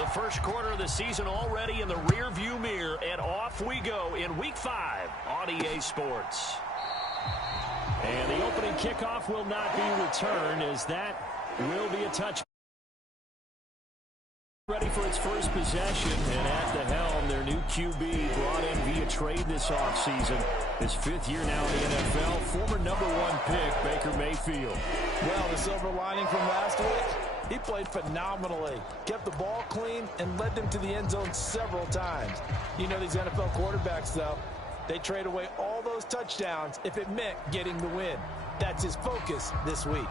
The first quarter of the season already in the rear-view mirror, and off we go in Week 5 on EA Sports. And the opening kickoff will not be returned, as that will be a touch. Ready for its first possession, and at the helm, their new QB brought in via trade this offseason. His 5th year now in the NFL, former #1 pick, Baker Mayfield. Well, the silver lining from last week, he played phenomenally, kept the ball clean, and led them to the end zone several times. You know these NFL quarterbacks, though, they trade away all those touchdowns if it meant getting the win. That's his focus this week.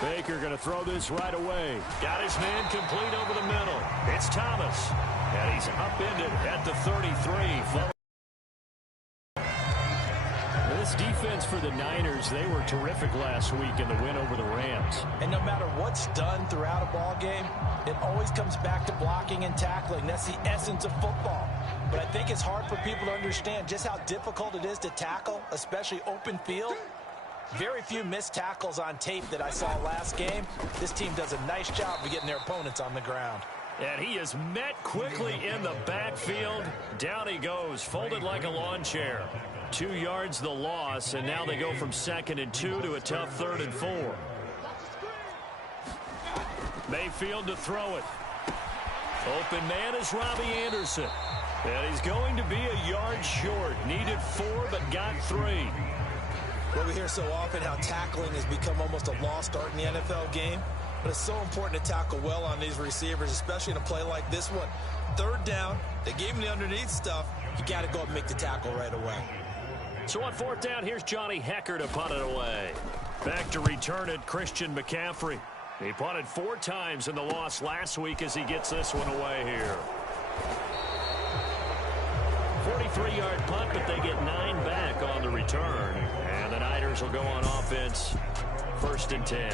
Baker going to throw this right away. Got his man complete over the middle. It's Thomas. And he's upended at the 33. This defense for the Niners, they were terrific last week in the win over the Rams. And no matter what's done throughout a ball game, it always comes back to blocking and tackling. That's the essence of football. But I think it's hard for people to understand just how difficult it is to tackle, especially open field. Very few missed tackles on tape that I saw last game. This team does a nice job of getting their opponents on the ground. And he is met quickly in the backfield. Down he goes, folded like a lawn chair. 2 yards the loss, and now they go from 2nd and 2 to a tough 3rd and 4. Mayfield to throw it. Open man is Robbie Anderson. And he's going to be a yard short. Needed 4, but got 3. Well, we hear so often how tackling has become almost a lost art in the NFL game. But it's so important to tackle well on these receivers, especially in a play like this one. 3rd down, they gave him the underneath stuff. You got to go and make the tackle right away. So on 4th down, here's Johnny Hecker to punt it away. Back to return it, Christian McCaffrey. He punted 4 times in the loss last week as he gets this one away here. 43-yard punt, but they get 9 back on the return. And the Niners will go on offense, 1st and 10.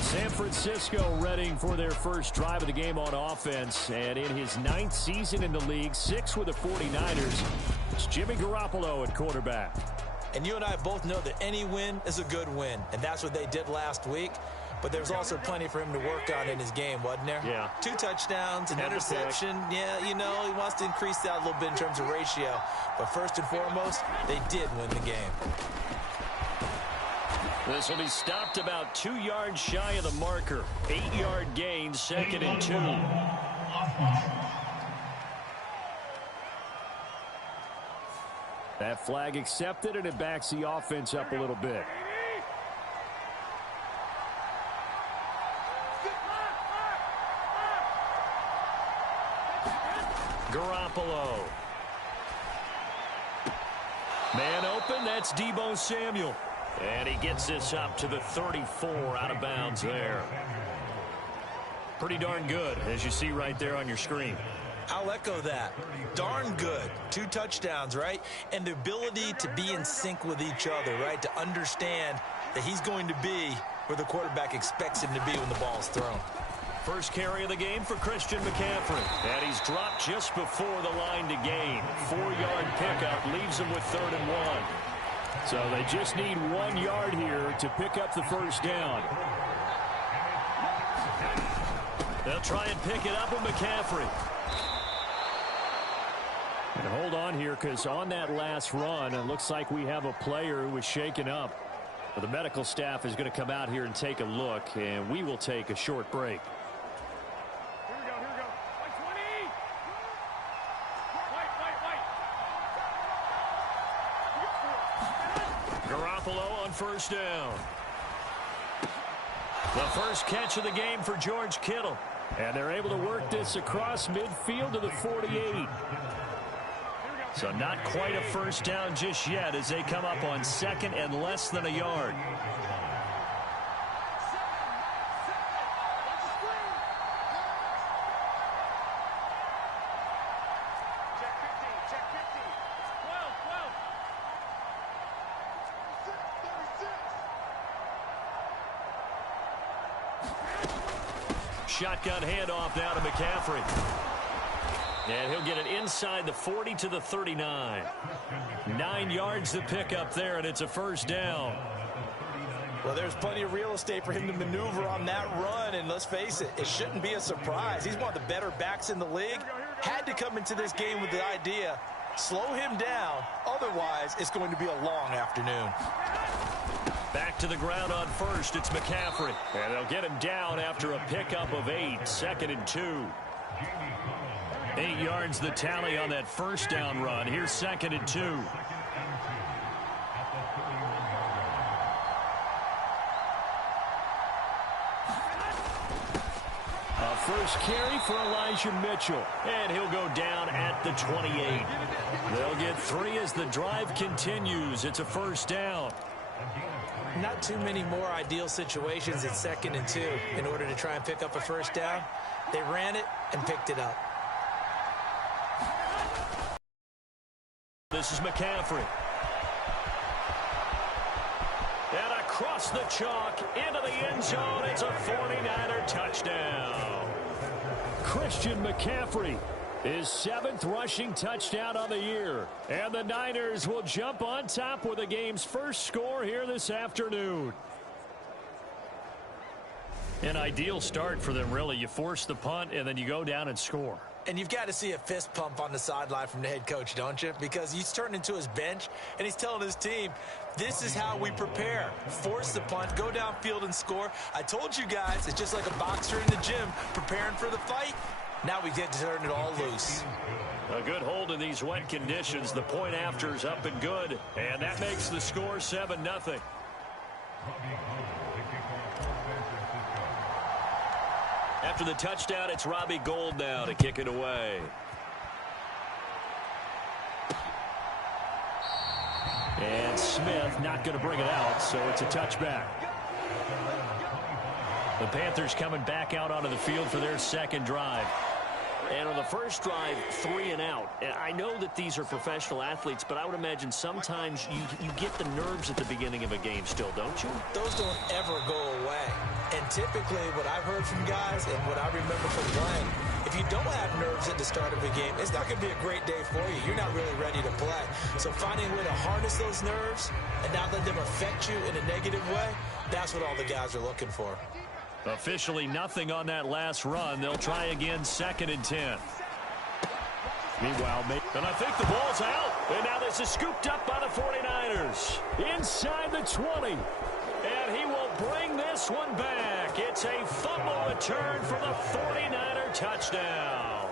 San Francisco ready for their first drive of the game on offense. And in his 9th season in the league, 6 with the 49ers, it's Jimmy Garoppolo at quarterback. And you and I both know that any win is a good win. And that's what they did last week. But there's also plenty for him to work on in his game, wasn't there? Yeah. 2 touchdowns, an interception. Yeah, you know, he wants to increase that a little bit in terms of ratio. But first and foremost, they did win the game. This will be stopped about 2 yards shy of the marker. 8-yard gain, 2nd and 2. That flag accepted, and it backs the offense up a little bit. Garoppolo. Man open, that's Deebo Samuel. And he gets this up to the 34, out of bounds there. Pretty darn good, as you see right there on your screen. I'll echo that. Darn good. 2 touchdowns, right? And the ability to be in sync with each other, right? To understand that he's going to be where the quarterback expects him to be when the ball's thrown. First carry of the game for Christian McCaffrey. And he's dropped just before the line to gain. 4-yard pickup leaves him with 3rd and 1. So they just need 1 yard here to pick up the first down. They'll try and pick it up with McCaffrey. And hold on here, because on that last run, it looks like we have a player who was shaken up. But the medical staff is going to come out here and take a look, and we will take a short break. Garoppolo on 1st down. The first catch of the game for George Kittle. And they're able to work this across midfield to the 48. So not quite a first down just yet as they come up on 2nd and less than a yard. Shotgun handoff now to McCaffrey. And he'll get it inside the 40 to the 39. 9 yards to pick up there, and it's a first down. Well, there's plenty of real estate for him to maneuver on that run, and let's face it, it shouldn't be a surprise. He's one of the better backs in the league. Had to come into this game with the idea, slow him down, otherwise it's going to be a long afternoon. Back to the ground on first, it's McCaffrey. And they'll get him down after a pickup of 8, 2nd and 2. 8 yards the tally on that first down run. Here's 2nd and 2. First carry for Elijah Mitchell, and he'll go down at the 28. They'll get 3 as the drive continues. It's a first down. Not too many more ideal situations at 2nd and 2 in order to try and pick up a first down. They ran it and picked it up. This is McCaffrey. And across the chalk into the end zone. It's a 49er touchdown. Christian McCaffrey, his 7th rushing touchdown on the year. And the Niners will jump on top with the game's first score here this afternoon. An ideal start for them, really. You force the punt, and then you go down and score. And you've got to see a fist pump on the sideline from the head coach, don't you? Because he's turned into his bench, and he's telling his team, this is how we prepare. Force the punt, go downfield and score. I told you guys, it's just like a boxer in the gym preparing for the fight. Now we get to turn it all loose. A good hold in these wet conditions. The point after is up and good, and that makes the score 7-0. After the touchdown, it's Robbie Gould now to kick it away. And Smith not going to bring it out, so it's a touchback. The Panthers coming back out onto the field for their second drive. And on the first drive, 3 and out. And I know that these are professional athletes, but I would imagine sometimes you get the nerves at the beginning of a game still, don't you? Those don't ever go away. And typically what I've heard from guys and what I remember from playing, if you don't have nerves at the start of a game, it's not going to be a great day for you. You're not really ready to play. So finding a way to harness those nerves and not let them affect you in a negative way, that's what all the guys are looking for. Officially nothing on that last run. They'll try again, 2nd and 10. Meanwhile, and I think the ball's out. And now this is scooped up by the 49ers. Inside the 20. And he will bring this one back. It's a fumble return for the 49er touchdown.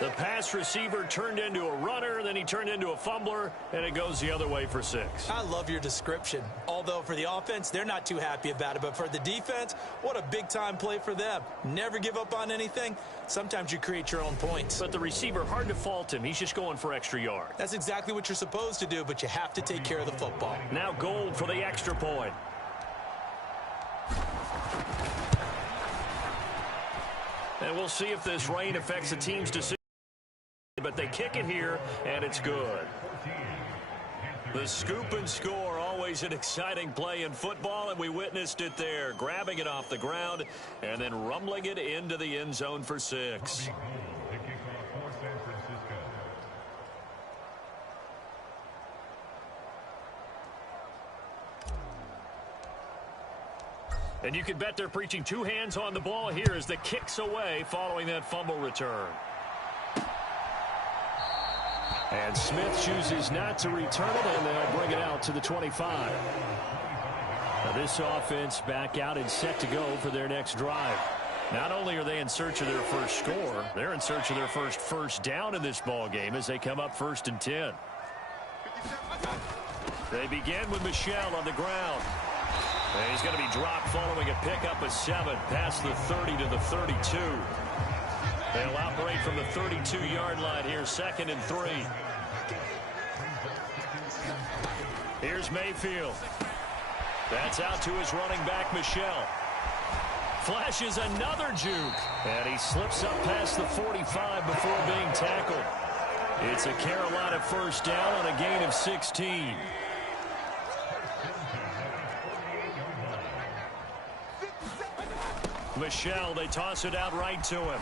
The pass receiver turned into a runner, then he turned into a fumbler, and it goes the other way for 6. I love your description. Although for the offense, they're not too happy about it. But for the defense, what a big-time play for them. Never give up on anything. Sometimes you create your own points. But the receiver, hard to fault him. He's just going for extra yard. That's exactly what you're supposed to do, but you have to take care of the football. Now Gould for the extra point. And we'll see if this rain affects the team's decision. But they kick it here, and it's good. The scoop and score, always an exciting play in football, and we witnessed it there. Grabbing it off the ground and then rumbling it into the end zone for 6. And you can bet they're preaching 2 hands on the ball here as the kick's away following that fumble return. And Smith chooses not to return it, and they'll bring it out to the 25. Now this offense back out and set to go for their next drive. Not only are they in search of their first score, they're in search of their first down in this ball game as they come up 1st and 10. They begin with Michel on the ground. And he's going to be dropped following a pickup of 7 past the 30 to the 32. They'll operate from the 32-yard line here, 2nd and 3. Here's Mayfield. That's out to his running back, Michel. Flashes another juke. And he slips up past the 45 before being tackled. It's a Carolina first down on a gain of 16. Michel, they toss it out right to him.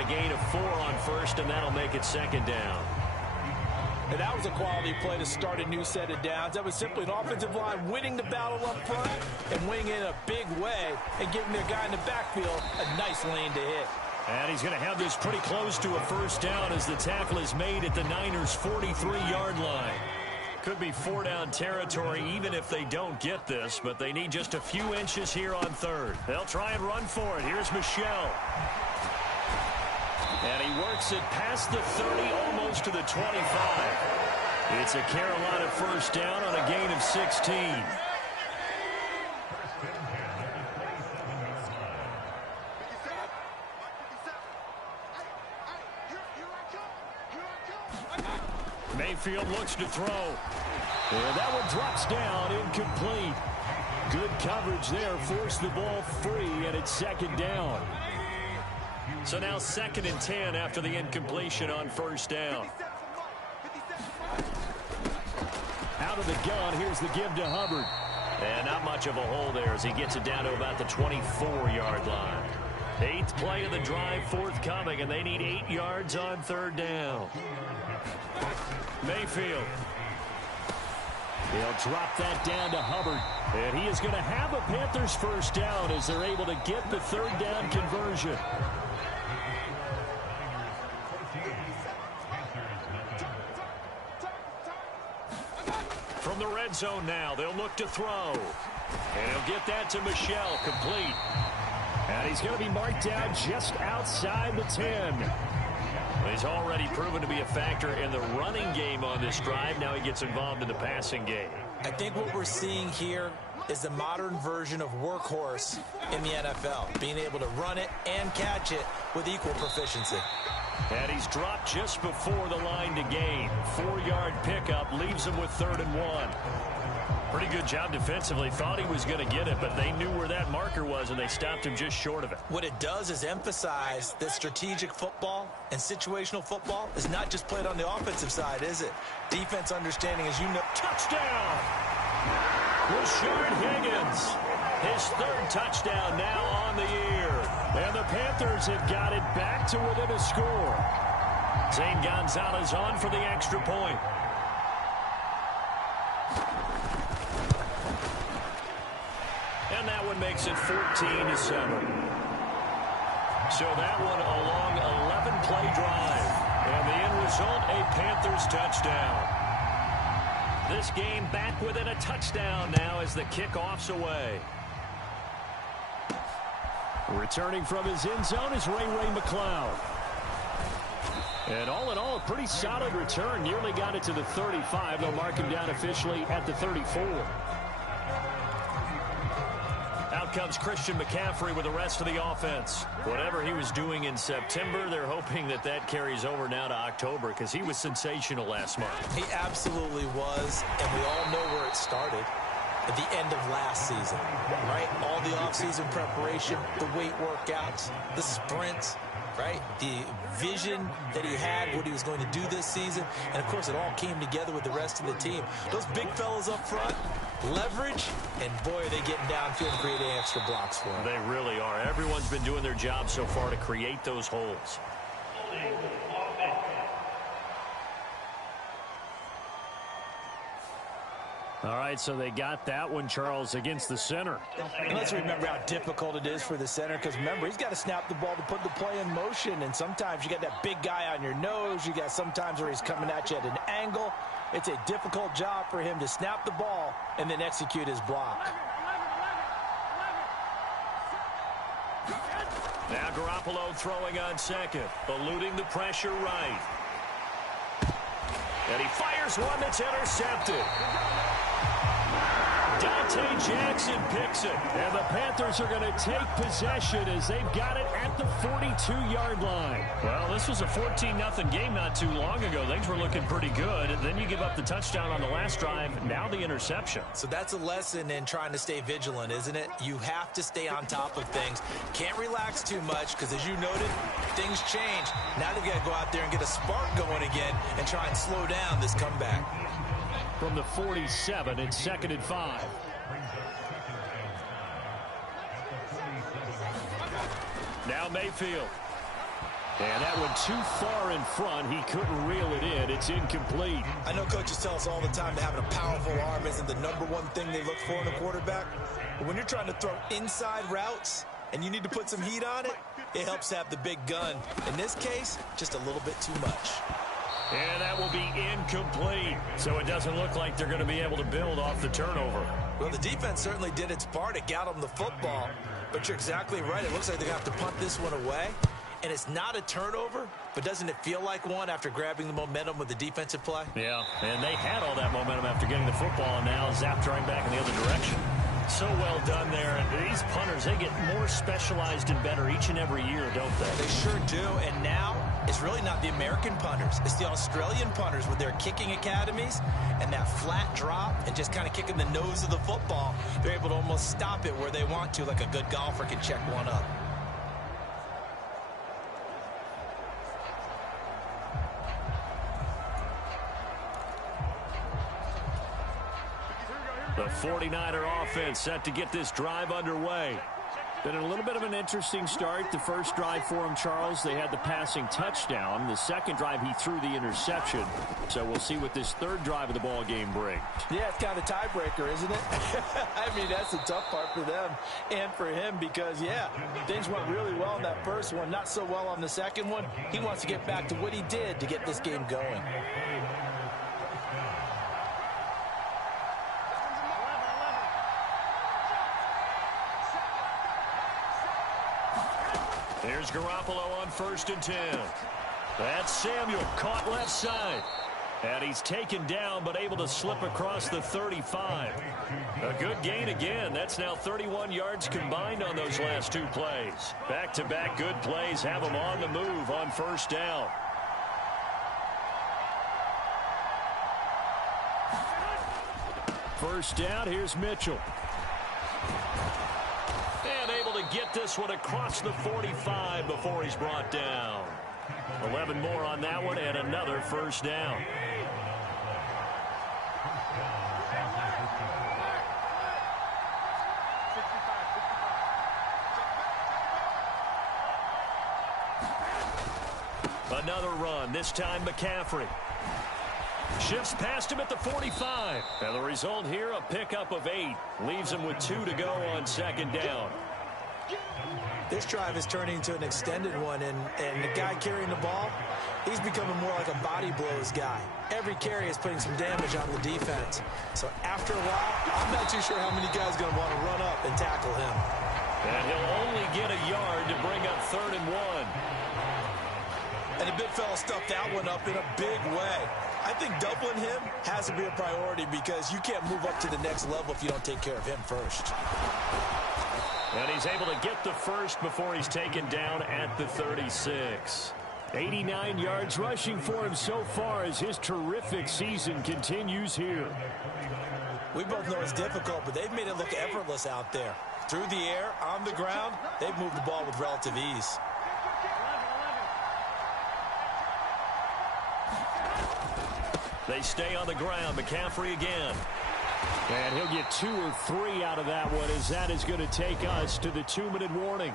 a gain of 4 on first, and that'll make it second down. And that was a quality play to start a new set of downs. That was simply an offensive line winning the battle up front and winning it in a big way and giving their guy in the backfield a nice lane to hit. And he's going to have this pretty close to a first down as the tackle is made at the Niners' 43-yard line. Could be 4-down territory even if they don't get this, but they need just a few inches here on third. They'll try and run for it. Here's Michel. And he works it past the 30, almost to the 25. It's a Carolina first down on a gain of 16. Mayfield looks to throw. And that one drops down, incomplete. Good coverage there, forced the ball free, and it's second down. So now 2nd and 10 after the incompletion on first down. Out of the gun, here's the give to Hubbard. And not much of a hole there as he gets it down to about the 24-yard line. 8th play of the drive forthcoming, and they need 8 yards on third down. Mayfield. He'll drop that down to Hubbard. And he is going to have a Panthers first down as they're able to get the third down conversion. From the red zone now, they'll look to throw. And he'll get that to Michel, complete. And he's going to be marked down just outside the 10. He's already proven to be a factor in the running game on this drive. Now he gets involved in the passing game. I think what we're seeing here is the modern version of workhorse in the NFL, being able to run it and catch it with equal proficiency. And he's dropped just before the line to gain. 4-yard pickup leaves him with 3rd and 1. Pretty good job defensively. Thought he was going to get it, but they knew where that marker was, and they stopped him just short of it. What it does is emphasize that strategic football and situational football is not just played on the offensive side, is it? Defense understanding, as you know. Touchdown! Rashard Higgins. His 3rd touchdown now on the year. And the Panthers have got it back to within a score. Zane Gonzalez on for the extra point. And that one makes it 14-7. So that one a long 11-play drive. And the end result, a Panthers touchdown. This game back within a touchdown now as the kickoff's away. Returning from his end zone is Ray McCloud. And all in all, a pretty solid return. Nearly got it to the 35. They'll mark him down officially at the 34. Out comes Christian McCaffrey with the rest of the offense. Whatever he was doing in September, they're hoping that that carries over now to October because he was sensational last month. He absolutely was, and we all know where it started. At the end of last season, right? All the offseason preparation, the weight workouts, the sprints, right? The vision that he had, what he was going to do this season. And, of course, it all came together with the rest of the team. Those big fellas up front, leverage, and, boy, are they getting downfield and creating extra blocks for him. They really are. Everyone's been doing their job so far to create those holes. All right, so they got that one, Charles, against the center. And let's remember how difficult it is for the center because, remember, he's got to snap the ball to put the play in motion. And sometimes you got that big guy on your nose. You got sometimes where he's coming at you at an angle. It's a difficult job for him to snap the ball and then execute his block. Now Garoppolo throwing on second, eluding the pressure right. And he fires one that's intercepted. Dante Jackson picks it. And the Panthers are going to take possession as they've got it at the 42-yard line. Well, this was a 14-0 game not too long ago. Things were looking pretty good. And then you give up the touchdown on the last drive. Now the interception. So that's a lesson in trying to stay vigilant, isn't it? You have to stay on top of things. Can't relax too much because, as you noted, things change. Now they've got to go out there and get a spark going again and try and slow down this comeback. From the 47, it's 2nd and 5. Now Mayfield. And that one too far in front. He couldn't reel it in. It's incomplete. I know coaches tell us all the time that having a powerful arm isn't the #1 thing they look for in a quarterback. But when you're trying to throw inside routes and you need to put some heat on it, it helps to have the big gun. In this case, just a little bit too much. And that will be incomplete. So it doesn't look like they're going to be able to build off the turnover. Well, the defense certainly did its part. It got them the football. But you're exactly right. It looks like they're going to have to punt this one away. And it's not a turnover, but doesn't it feel like one after grabbing the momentum with the defensive play? Yeah, and they had all that momentum after getting the football, and now zapped right back in the other direction. So well done there. And these punters, they get more specialized and better each and every year, don't they? They sure do. And now it's really not the American punters. It's the Australian punters with their kicking academies and that flat drop and just kind of kicking the nose of the football. They're able to almost stop it where they want to, like a good golfer can check one up. The 49er offense set to get this drive underway. Been a little bit of an interesting start. The first drive for him, Charles, they had the passing touchdown. The second drive, he threw the interception. So we'll see what this third drive of the ball game brings. Yeah, it's kind of a tiebreaker, isn't it? I mean, that's the tough part for them and for him because, yeah, things went really well in that first one, not so well on the second one. He wants to get back to what he did to get this game going. Here's Garoppolo on 1st and 10. That's Samuel caught left side. And he's taken down but able to slip across the 35. A good gain again. That's now 31 yards combined on those last two plays. Back-to-back good plays have him on the move on 1st down. First down, here's Mitchell. And able to get this one across the 45 before he's brought down. 11 more on that one and another first down. Another run, this time McCaffrey. Shifts past him at the 45. And the result here, a pickup of 8. Leaves him with 2 to go on 2nd down. This drive is turning into an extended one, and the guy carrying the ball, he's becoming more like a body blows guy. Every carry is putting some damage on the defense. So after a while, I'm not too sure how many guys are going to want to run up and tackle him. And he'll only get a yard to bring up 3rd and 1. And the big fella stuffed that one up in a big way. I think doubling him has to be a priority because you can't move up to the next level if you don't take care of him first. And he's able to get the first before he's taken down at the 36. 89 yards rushing for him so far as his terrific season continues here. We both know it's difficult, but they've made it look effortless out there. Through the air, on the ground, they've moved the ball with relative ease. They stay on the ground. McCaffrey again. And he'll get 2 or 3 out of that one as that is going to take us to the 2-minute warning.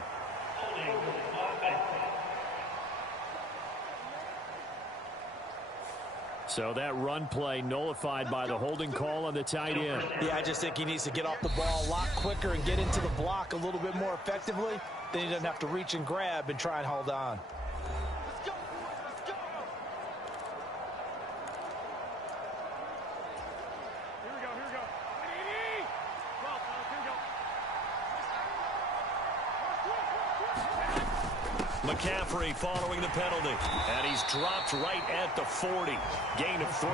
So that run play nullified by the holding call on the tight end. Yeah, I just think he needs to get off the ball a lot quicker and get into the block a little bit more effectively. Then he doesn't have to reach and grab and try and hold on. McCaffrey following the penalty. And he's dropped right at the 40. Gain of 3.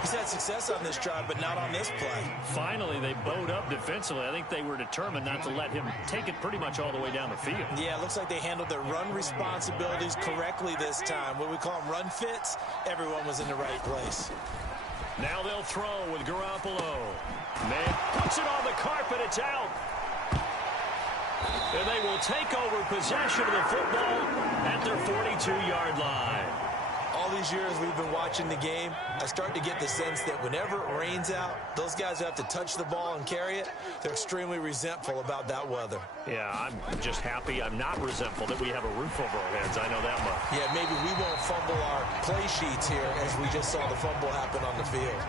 He's had success on this drive, but not on this play. Finally, they bowed up defensively. I think they were determined not to let him take it pretty much all the way down the field. Yeah, it looks like they handled their run responsibilities correctly this time. What we call them run fits, everyone was in the right place. Now they'll throw with Garoppolo. Man puts it on the carpet. It's out. And they will take over possession of the football at their 42-yard line. All all these years we've been watching the game, I start to get the sense that whenever it rains out, those guys who have to touch the ball and carry it, they're extremely resentful about that weather. Yeah, I'm just happy I'm not resentful that we have a roof over our heads. I know that much. Yeah, maybe we won't fumble our play sheets here as we just saw the fumble happen on the field.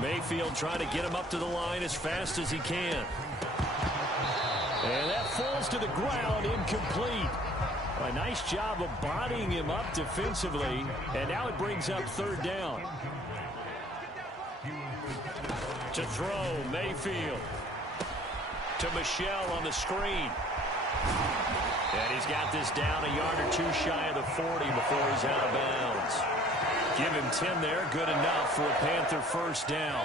Mayfield trying to get him up to the line as fast as he can. And that falls to the ground, incomplete. A nice job of bodying him up defensively, and now it brings up third down. To throw, Mayfield. To Michel on the screen. And he's got this down a yard or two shy of the 40 before he's out of bounds. Give him 10 there, good enough for a Panther first down.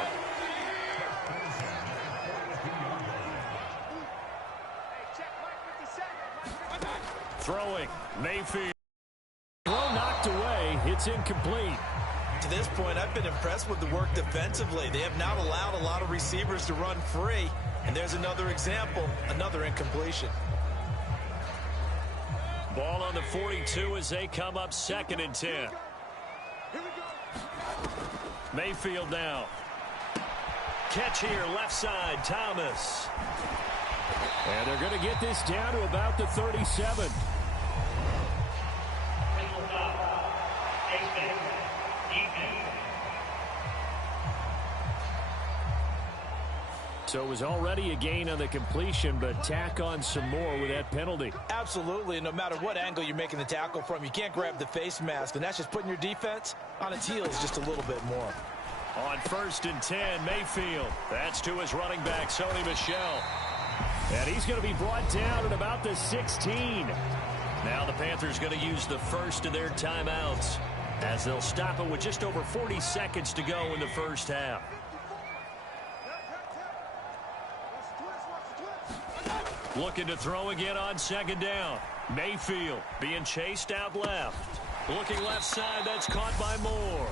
Throwing, Mayfield. Throw knocked away, it's incomplete. To this point, I've been impressed with the work defensively. They have not allowed a lot of receivers to run free. And there's another example, another incompletion. Ball on the 42 as they come up 2nd and 10. Mayfield now. Catch here, left side, Thomas. And they're going to get this down to about the 37. So it was already a gain on the completion, but tack on some more with that penalty. Absolutely. No matter what angle you're making the tackle from, you can't grab the face mask, and that's just putting your defense on its heels just a little bit more. On 1st and 10, Mayfield. That's to his running back, Sony Michel. And he's going to be brought down at about the 16. Now the Panthers going to use the first of their timeouts as they'll stop it with just over 40 seconds to go in the first half. Looking to throw again on 2nd down. Mayfield being chased out left. Looking left side, that's caught by Moore.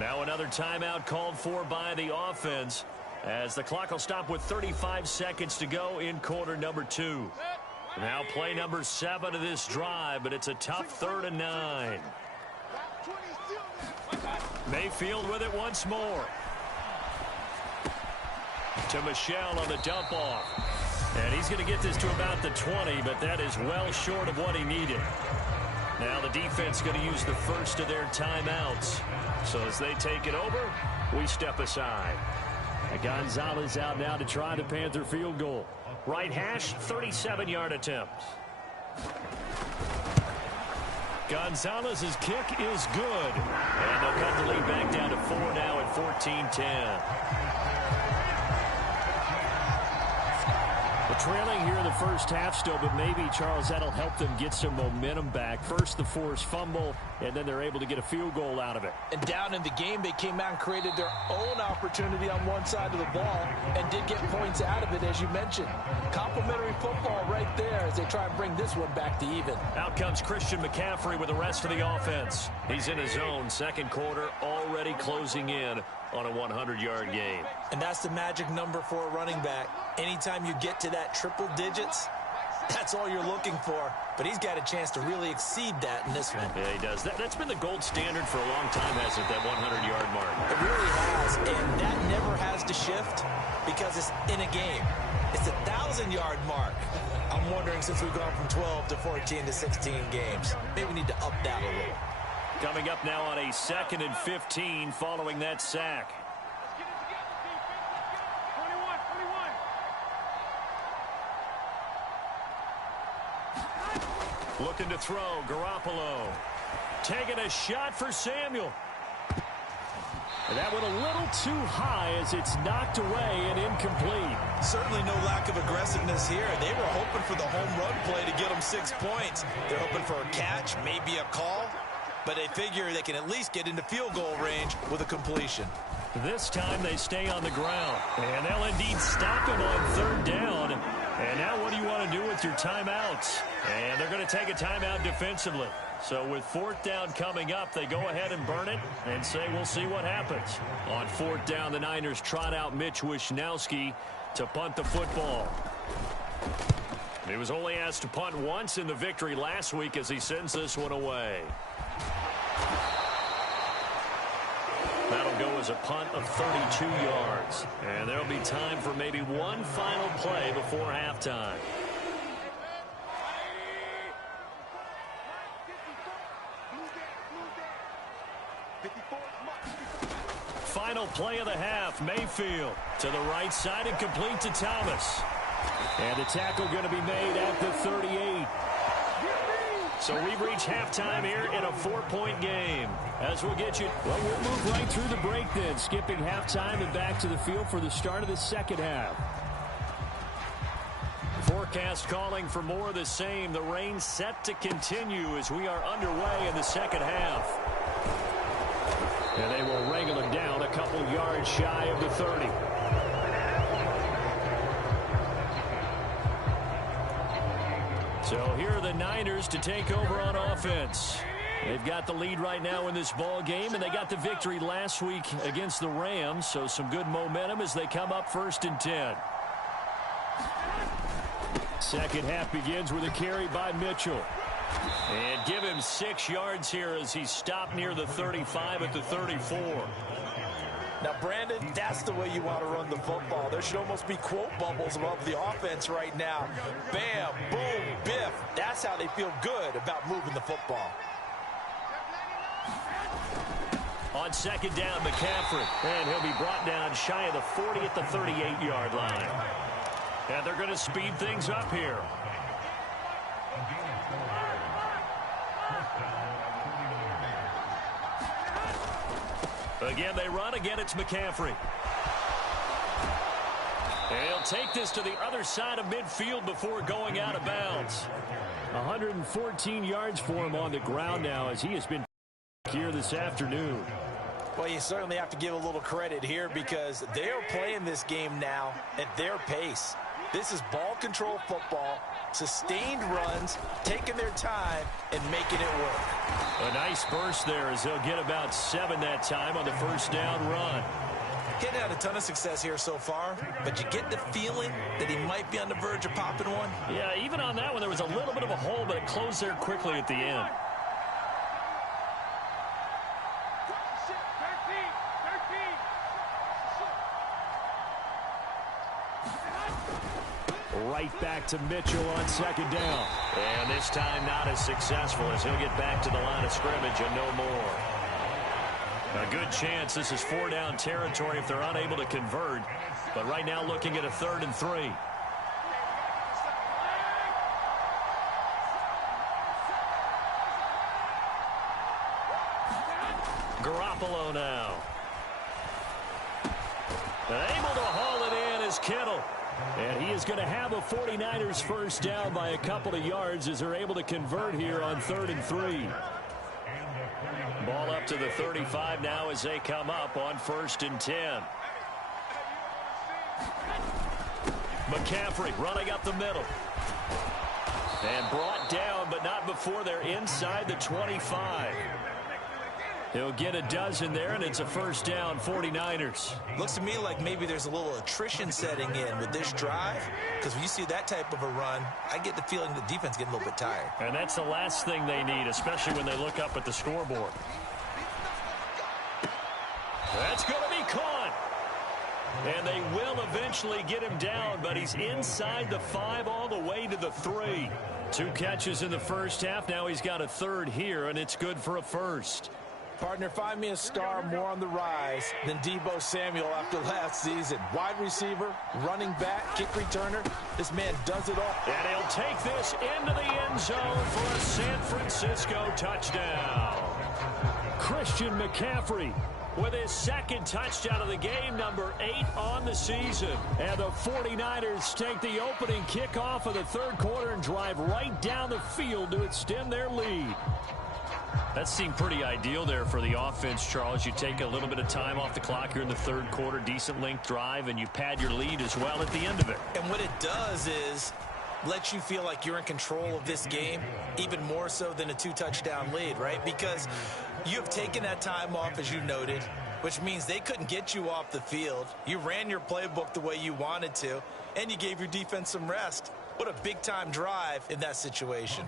Now another timeout called for by the offense as the clock will stop with 35 seconds to go in quarter number 2. Now play number 7 of this drive, but it's a tough 3rd and 9. Mayfield with it once more. To Michel on the dump off. And he's going to get this to about the 20, but that is well short of what he needed. Now the defense going to use the first of their timeouts. So as they take it over, we step aside. Gonzalez out now to try the Panther field goal. Right hash, 37-yard attempt. Gonzalez's kick is good. And they'll cut the lead back down to 4 now at 14-10. Trailing here in the first half still, but maybe, Charles, that'll help them get some momentum back. First, the forced fumble, and then they're able to get a field goal out of it. And down in the game, they came out and created their own opportunity on one side of the ball and did get points out of it, as you mentioned. Complimentary football right there as they try and bring this one back to even. Out comes Christian McCaffrey with the rest of the offense. He's in his zone, second quarter, already closing in on a 100-yard game. And that's the magic number for a running back. Anytime you get to that triple digits, that's all you're looking for. But he's got a chance to really exceed that in this one. Yeah, he does. That's been the gold standard for a long time, hasn't it, that 100-yard mark? It really has, and that never has to shift because it's in a game. It's a 1,000-yard mark. I'm wondering, since we've gone from 12 to 14 to 16 games, maybe we need to up that a little. Coming up now on a 2nd and 15 following that sack. Looking to throw, Garoppolo. Taking a shot for Samuel. And that went a little too high as it's knocked away and incomplete. Certainly no lack of aggressiveness here. They were hoping for the home run play to get them 6 points. They're hoping for a catch, maybe a call. But they figure they can at least get into field goal range with a completion. This time they stay on the ground. And they'll indeed stop him on 3rd down. And now what do you want to do with your timeouts? And they're going to take a timeout defensively. So with 4th down coming up, they go ahead and burn it and say we'll see what happens. On 4th down, the Niners trot out Mitch Wishnowsky to punt the football. He was only asked to punt once in the victory last week as he sends this one away. was a punt of 32 yards. And there'll be time for maybe one final play before halftime. Final play of the half. Mayfield to the right side and complete to Thomas. And the tackle going to be made at the 38. So we've reached halftime here in a 4-point game. As we'll get you, well, we'll move right through the break then, skipping halftime and back to the field for the start of the second half. Forecast calling for more of the same. The rain set to continue as we are underway in the second half. And they will wrangle him down a couple yards shy of the 30. So here are the Niners to take over on offense. They've got the lead right now in this ball game, and they got the victory last week against the Rams, so some good momentum as they come up 1st and 10. Second half begins with a carry by Mitchell. And give him 6 yards here as he's stopped near the 35 at the 34. Now, Brandon, that's the way you want to run the football. There should almost be quote bubbles above the offense right now. Bam, boom, biff. That's how they feel good about moving the football. On second down, McCaffrey. And he'll be brought down shy of the 40 at the 38-yard line. And they're going to speed things up here. Again, they run. Again, it's McCaffrey. And he'll take this to the other side of midfield before going out of bounds. 114 yards for him on the ground now as he has been here this afternoon. Well, you certainly have to give a little credit here because they are playing this game now at their pace. This is ball control football, sustained runs, taking their time, and making it work. A nice burst there as he'll get about 7 that time on the first down run. Getting out a ton of success here so far, but you get the feeling that he might be on the verge of popping one. Yeah, even on that one, there was a little bit of a hole, but it closed there quickly at the end. Right back to Mitchell on second down. And this time not as successful as he'll get back to the line of scrimmage and no more. A good chance this is 4-down territory if they're unable to convert. But right now looking at a 3rd and 3. Garoppolo now. Able to haul it in is Kittle. And he is going to have a 49ers first down by a couple of yards as they're able to convert here on 3rd and 3. Ball up to the 35 now as they come up on 1st and 10. McCaffrey running up the middle. And brought down, but not before they're inside the 25. He'll get a dozen there, and it's a first down, 49ers. Looks to me like maybe there's a little attrition setting in with this drive, because when you see that type of a run, I get the feeling the defense getting a little bit tired. And that's the last thing they need, especially when they look up at the scoreboard. That's going to be caught. And they will eventually get him down, but he's inside the 5 all the way to the 3. 2 catches in the first half. Now he's got a 3rd here, and it's good for a first. Partner, find me a star more on the rise than Deebo Samuel after last season. Wide receiver, running back, kick returner. This man does it all. And he'll take this into the end zone for a San Francisco touchdown. Christian McCaffrey with his 2nd touchdown of the game, number 8 on the season. And the 49ers take the opening kickoff of the 3rd quarter and drive right down the field to extend their lead. That seemed pretty ideal there for the offense, Charles. You take a little bit of time off the clock here in the 3rd quarter, decent length drive, and you pad your lead as well at the end of it. And what it does is let you feel like you're in control of this game, even more so than a 2-touchdown lead, right? Because you have taken that time off, as you noted, which means they couldn't get you off the field. You ran your playbook the way you wanted to, and you gave your defense some rest. What a big-time drive in that situation.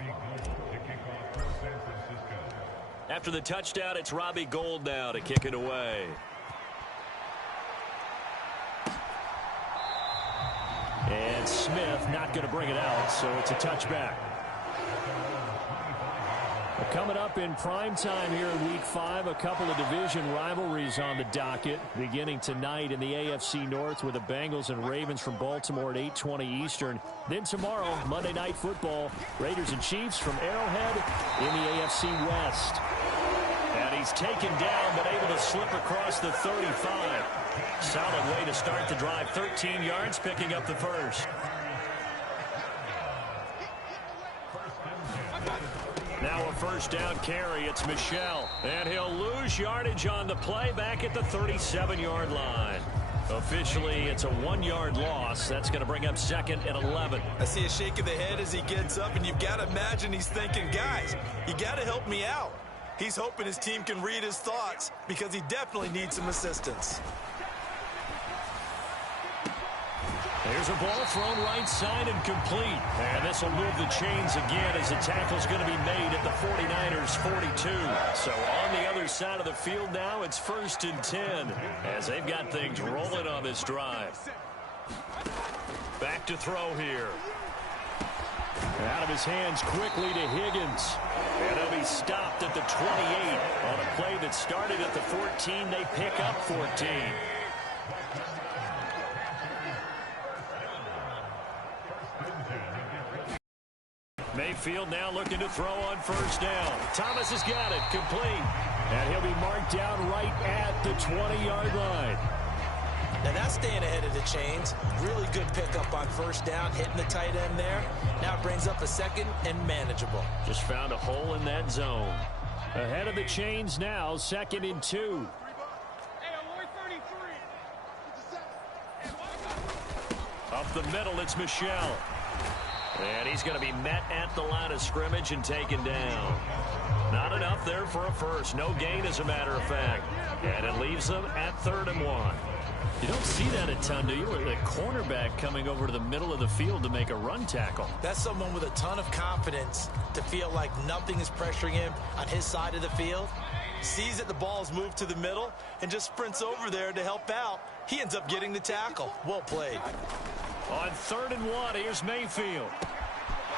After the touchdown, it's Robbie Gould now to kick it away. And Smith not going to bring it out, so it's a touchback. Coming up in prime time here in Week 5, a couple of division rivalries on the docket. Beginning tonight in the AFC North with the Bengals and Ravens from Baltimore at 8:20 Eastern. Then tomorrow, Monday Night Football, Raiders and Chiefs from Arrowhead in the AFC West. And he's taken down, but able to slip across the 35. Solid way to start the drive. 13 yards, picking up the first. Now a first down carry. It's Michel. And he'll lose yardage on the play back at the 37-yard line. Officially, it's a 1-yard loss. That's going to bring up 2nd and 11. I see a shake of the head as he gets up, and you've got to imagine he's thinking, guys, you got to help me out. He's hoping his team can read his thoughts because he definitely needs some assistance. There's a ball thrown right side and complete. And this will move the chains again as the tackle's going to be made at the 49ers 42. So on the other side of the field now, it's 1st and 10 as they've got things rolling on this drive. Back to throw here. Out of his hands quickly to Higgins. And he'll be stopped at the 28 on a play that started at the 14. They pick up 14. Mayfield now looking to throw on first down. Thomas has got it, complete. And he'll be marked down right at the 20-yard line. Now that's staying ahead of the chains. Really good pickup on first down, hitting the tight end there. Now it brings up a 2nd and manageable. Just found a hole in that zone. Ahead of the chains now, 2nd and 2. Up the middle, it's Michel. And he's going to be met at the line of scrimmage and taken down. Not enough there for a first. No gain, as a matter of fact. And it leaves them at 3rd and 1. You don't see that a ton, do you? The cornerback coming over to the middle of the field to make a run tackle. That's someone with a ton of confidence to feel like nothing is pressuring him on his side of the field. Sees that the ball's moved to the middle and just sprints over there to help out. He ends up getting the tackle. Well played. On 3rd and 1, here's Mayfield.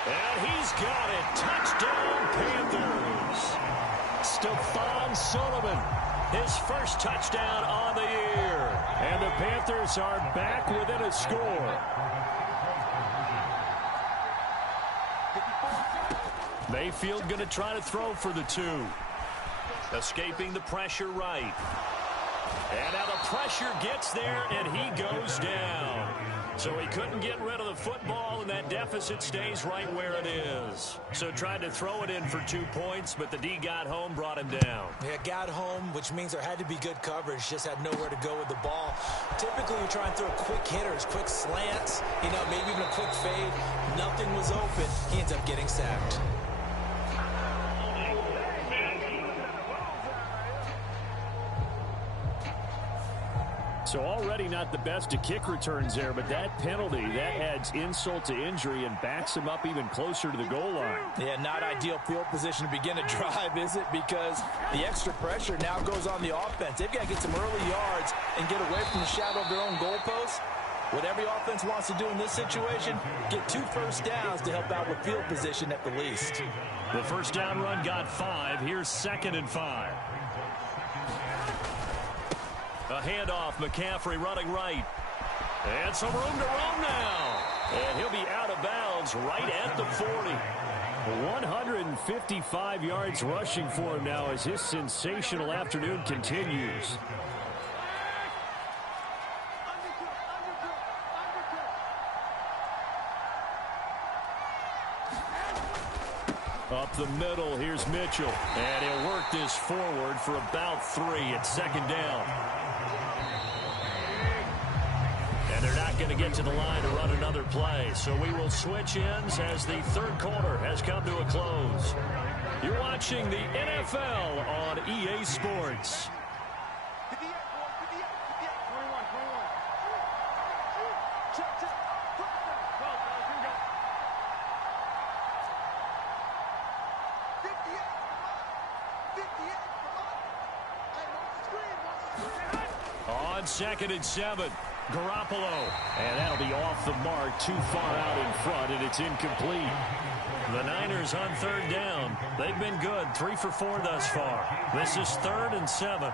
And he's got it. Touchdown, Panthers. Stephon Sullivan, his first touchdown on the year. And the Panthers are back within a score. Mayfield going to try to throw for the 2. Escaping the pressure right. And now the pressure gets there, and he goes down. So he couldn't get rid of the football, and that deficit stays right where it is. So tried to throw it in for 2 points, but the D got home, brought him down. Yeah, got home, which means there had to be good coverage. Just had nowhere to go with the ball. Typically, you're trying to throw quick hitters, quick slants, maybe even a quick fade. Nothing was open. He ends up getting sacked. So already not the best of kick returns there, but that penalty, that adds insult to injury and backs him up even closer to the goal line. Yeah, not ideal field position to begin a drive, is it? Because the extra pressure now goes on the offense. They've got to get some early yards and get away from the shadow of their own goalposts. What every offense wants to do in this situation, get 2 first downs to help out with field position at the least. The first down run got 5. Here's 2nd and 5. A handoff, McCaffrey running right. And some room to roam now. And he'll be out of bounds right at the 40. 155 yards rushing for him now as his sensational afternoon continues. Up the middle, here's Mitchell. And he'll work this forward for about 3 at 2nd down. And they're not going to get to the line to run another play. So we will switch ends as the 3rd quarter has come to a close. You're watching the NFL on EA Sports. On 2nd and 7. Garoppolo. And that'll be off the mark, too far out in front, and it's incomplete. The Niners on third down. They've been good, 3 for 4 thus far. This is 3rd and 7.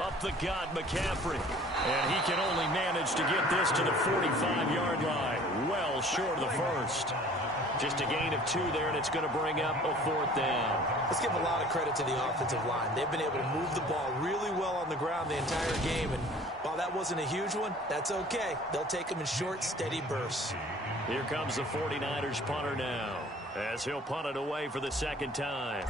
Up the gut, McCaffrey. And he can only manage to get this to the 45-yard line. Well short of the first. Just a gain of 2 there, and it's going to bring up a 4th down. Let's give a lot of credit to the offensive line. They've been able to move the ball really well on the ground the entire game, and while that wasn't a huge one, that's okay. They'll take them in short, steady bursts. Here comes the 49ers punter now, as he'll punt it away for the 2nd time.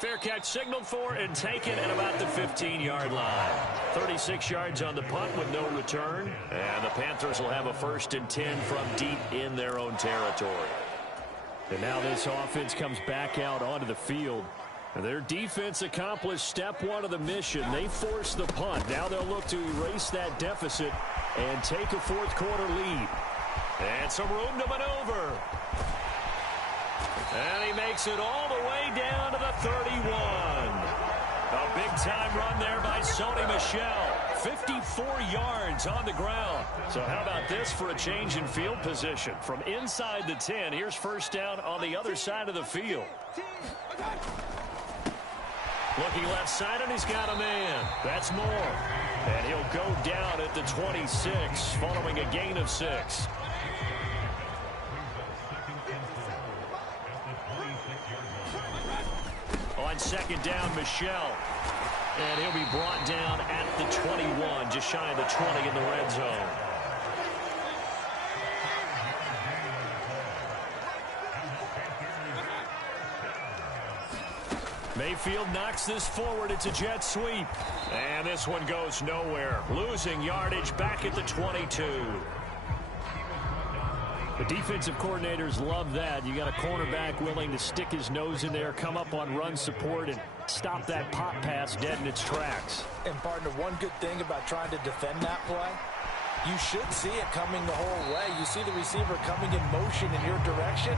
Fair catch signaled for and taken at about the 15-yard line. 36 yards on the punt with no return. And the Panthers will have a 1st and 10 from deep in their own territory. And now this offense comes back out onto the field. And their defense accomplished step 1 of the mission. They forced the punt. Now they'll look to erase that deficit and take a 4th quarter lead. And some room to maneuver. And he makes it all the way down to the 31. A big-time run there by Sony Michel. 54 yards on the ground. So how about this for a change in field position? From inside the 10, here's 1st down on the other side of the field. Looking left side, and he's got a man. That's Moore. And he'll go down at the 26, following a gain of 6. On 2nd down, Michel. And he'll be brought down at the 21, just shy of the 20 in the red zone. Mayfield knocks this forward. It's a jet sweep. And this one goes nowhere. Losing yardage back at the 22. The defensive coordinators love that. You got a cornerback willing to stick his nose in there, come up on run support, and stop that pop pass dead in its tracks. And, partner, one good thing about trying to defend that play, you should see it coming the whole way. You see the receiver coming in motion in your direction.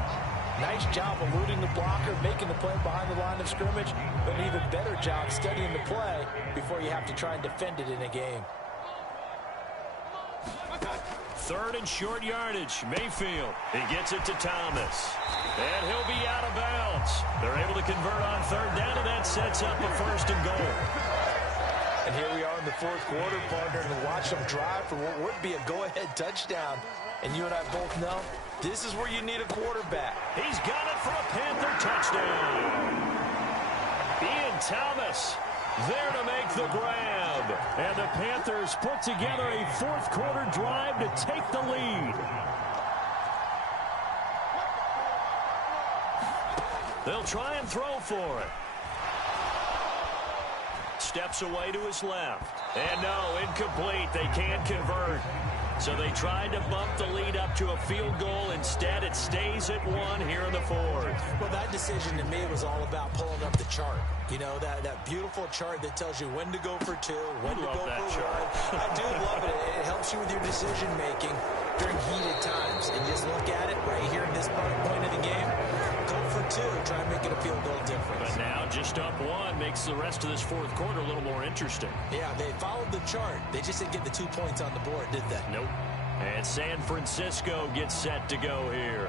Nice job eluding the blocker, making the play behind the line of scrimmage, but an even better job studying the play before you have to try and defend it in a game. 3rd and short yardage. Mayfield. He gets it to Thomas. And he'll be out of bounds. They're able to convert on 3rd down, and that sets up a 1st and goal. And here we are in the 4th quarter, partner, and watch them drive for what would be a go-ahead touchdown. And you and I both know this is where you need a quarterback. He's got it for a Panther touchdown. Ian Thomas there to make the grab. And the Panthers put together a 4th quarter drive to take the lead. They'll try and throw for it. Steps away to his left. And no, incomplete. They can't convert. So they tried to bump the lead up to a field goal. Instead, it stays at 1 here in the 4th. Well, that decision to me was all about pulling up the chart. You know, that beautiful chart that tells you when to go for 2, when to go for 1. I do love it. It helps you with your decision-making during heated times. And just look at it right here in this point of the game. Go for 2. Try and make it a field goal difference. But now just up 1 makes the rest of this 4th quarter a little more interesting. Yeah, they followed the chart. They just didn't get the 2 points on the board, did they? Nope. And San Francisco gets set to go here.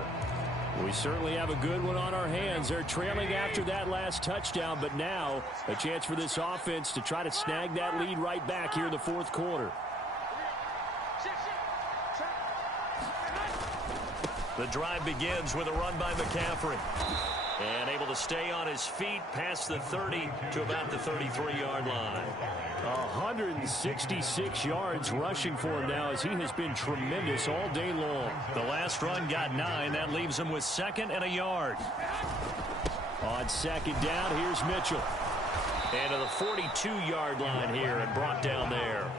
We certainly have a good one on our hands. They're trailing after that last touchdown, but now a chance for this offense to try to snag that lead right back here in the 4th quarter. The drive begins with a run by McCaffrey. And able to stay on his feet past the 30 to about the 33-yard line. 166 yards rushing for him now, as he has been tremendous all day long. The last run got 9. That leaves him with 2nd and a yard. On 2nd down, here's Mitchell. And to the 42-yard line here and brought down there.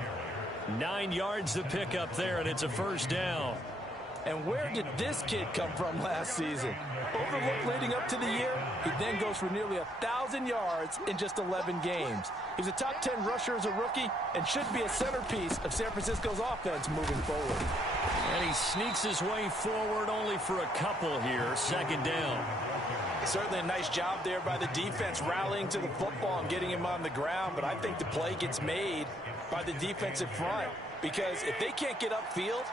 9 yards to pick up there, and it's a 1st down. And where did this kid come from last season? Overlooked leading up to the year, he then goes for nearly 1,000 yards in just 11 games. He's a top 10 rusher as a rookie and should be a centerpiece of San Francisco's offense moving forward. And he sneaks his way forward only for a couple here. Second down. Certainly a nice job there by the defense rallying to the football and getting him on the ground, but I think the play gets made by the defensive front because if they can't get upfield,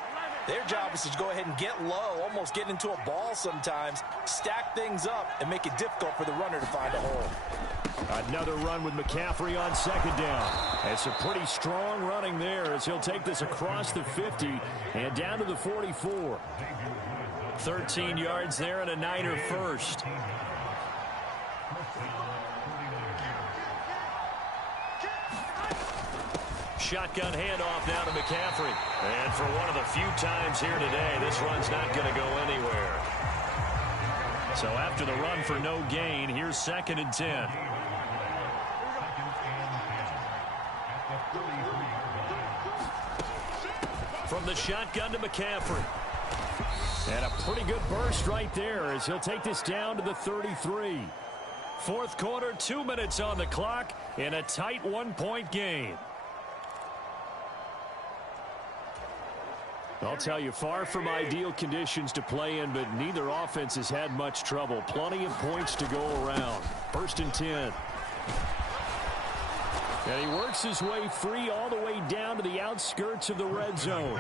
their job is to go ahead and get low, almost get into a ball sometimes, stack things up, and make it difficult for the runner to find a hole. Another run with McCaffrey on second down. It's a pretty strong running there as he'll take this across the 50 and down to the 44. 13 yards there and a Niner first. Shotgun handoff now to McCaffrey. And for one of the few times here today, this run's not going to go anywhere. So after the run for no gain, here's 2nd and 10. From the shotgun to McCaffrey. And a pretty good burst right there as he'll take this down to the 33. Fourth quarter, 2 minutes on the clock in a tight 1-point game. I'll tell you, far from ideal conditions to play in, but neither offense has had much trouble. Plenty of points to go around. 1st and 10. And he works his way free all the way down to the outskirts of the red zone.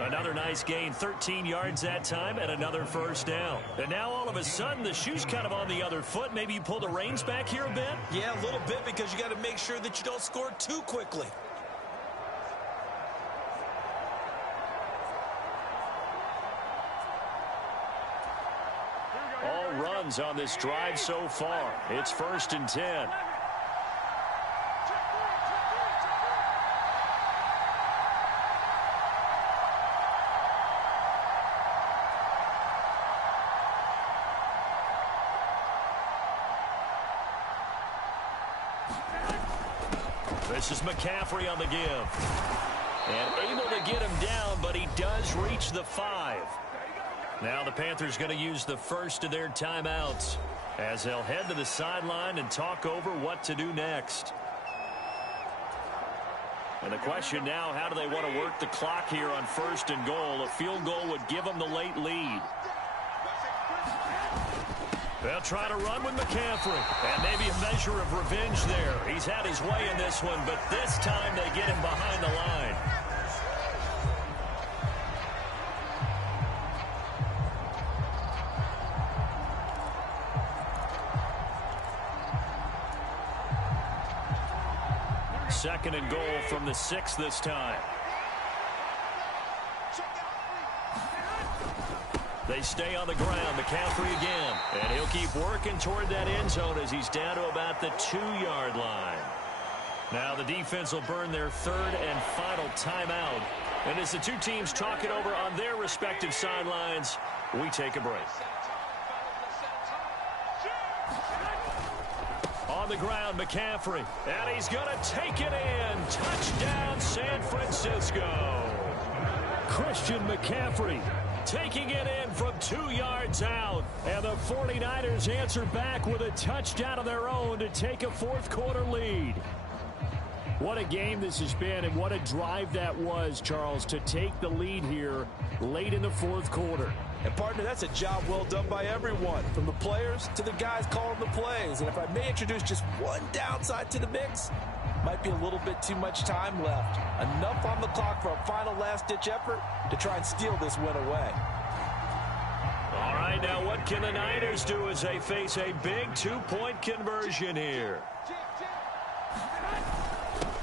Another nice gain, 13 yards that time, and another first down. And now all of a sudden, the shoe's kind of on the other foot. Maybe you pull the reins back here a bit? Yeah, a little bit, because you got to make sure that you don't score too quickly. All runs on this drive so far. It's 1st and 10. This is McCaffrey on the give. And able to get him down, but he does reach the 5. Now the Panthers going to use the first of their timeouts as they'll head to the sideline and talk over what to do next. And the question now, how do they want to work the clock here on 1st and goal? A field goal would give them the late lead. They'll try to run with McCaffrey. And maybe a measure of revenge there. He's had his way in this one, but this time they get him behind the line. Second and goal from the 6 this time. They stay on the ground. McCaffrey again. And he'll keep working toward that end zone as he's down to about the 2-yard line. Now the defense will burn their 3rd and final timeout. And as the two teams talk it over on their respective sidelines, we take a break. On the ground, McCaffrey. And he's going to take it in. Touchdown, San Francisco. Christian McCaffrey taking it in from 2 yards out. And the 49ers answer back with a touchdown of their own to take a fourth quarter lead. What a game this has been, and what a drive that was, Charles, to take the lead here late in the fourth quarter. And, partner, that's a job well done by everyone, from the players to the guys calling the plays. And if I may introduce just one downside to the mix, might be a little bit too much time left. Enough on the clock for a final last-ditch effort to try and steal this win away. All right, now what can the Niners do as they face a big 2-point conversion here?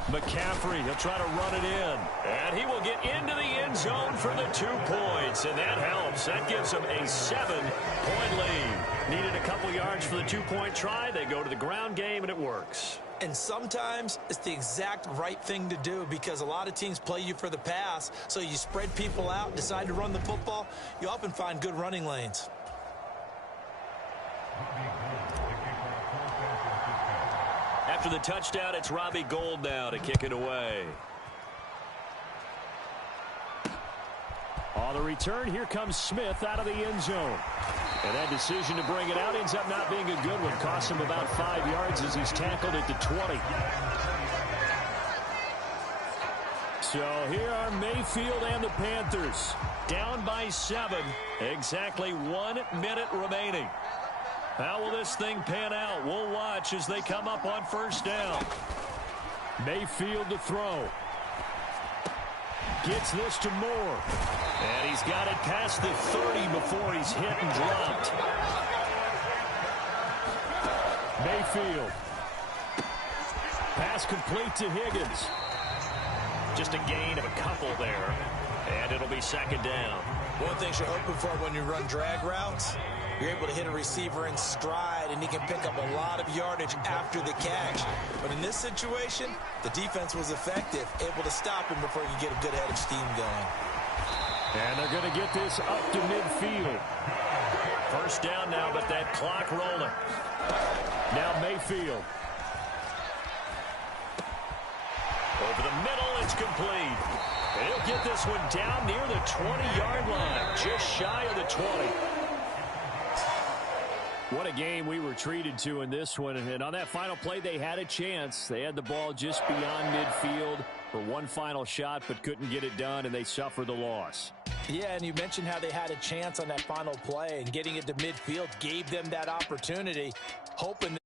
McCaffrey, he'll try to run it in. And he will get into the end zone for the 2 points. And that helps. That gives him a 7-point lead. Needed a couple yards for the 2-point try. They go to the ground game, and it works. And sometimes it's the exact right thing to do, because a lot of teams play you for the pass. So you spread people out, decide to run the football. You often find good running lanes. After the touchdown, it's Robbie Gould now to kick it away. On the return, here comes Smith out of the end zone. And that decision to bring it out ends up not being a good one. Costs him about 5 yards as he's tackled at the 20. So here are Mayfield and the Panthers. Down by 7. Exactly 1 minute remaining. How will this thing pan out? We'll watch as they come up on first down. Mayfield to throw. Gets this to Moore. And he's got it past the 30 before he's hit and dropped. Mayfield. Pass complete to Higgins. Just a gain of a couple there. And it'll be second down. One thing you're hoping for when you run drag routes, you're able to hit a receiver in stride, and he can pick up a lot of yardage after the catch. But in this situation, the defense was effective, able to stop him before he could get a good head of steam going. And they're going to get this up to midfield. First down now, but that clock rolling. Now Mayfield. Over the middle, it's complete. He'll get this one down near the 20-yard line, just shy of the 20. What a game we were treated to in this one. And on that final play, they had a chance. They had the ball just beyond midfield for one final shot, but couldn't get it done, and they suffered the loss. Yeah, and you mentioned how they had a chance on that final play, and getting it to midfield gave them that opportunity, hoping